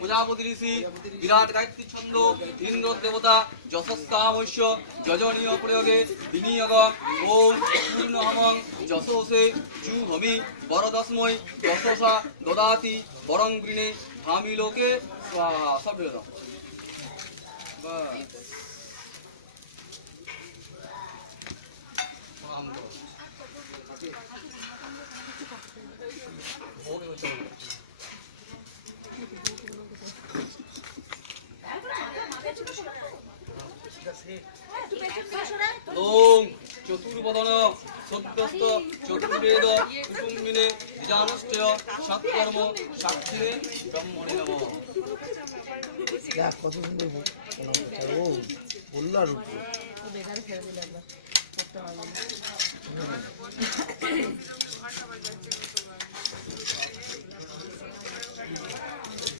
প্রজাপতি ঋষি বিরাট গায়ত্রী ছন্দ ইন্দ্র দেবতা যশস্কামস্য যজনীয় প্রয়োগে বিনিয়োগ ওম পূর্ণহমং যশোসে জুভমি বরদস্মৈ যশসা দদাতি বরং গৃণে ভামি লোকে স্বাহা। সব ঢেলে দাও। ওম চতুর্বদন সদ্যস্ত চতুর্বেদ কুটুম্বিনে বিজানুষ্ঠেয় সৎকর্ম সাক্ষীরে ব্রহ্মণে নমঃ। দেখ কত সুন্দর ও বললো আর